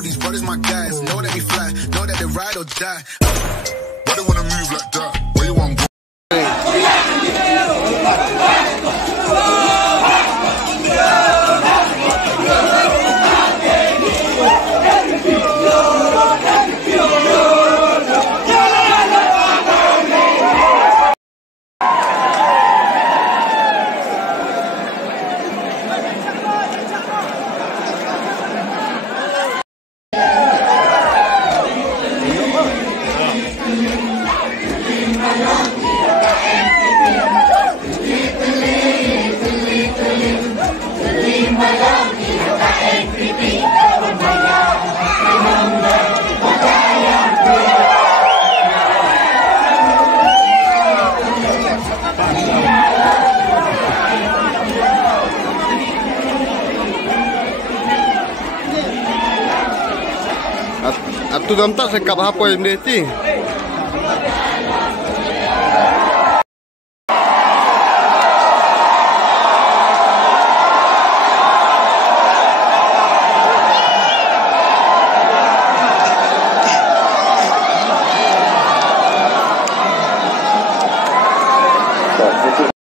all these brothers my guys. Know that we fly, know that they ride or die. Why they wanna move like that? Where you want go? At tu damta se kabahapo yung deti.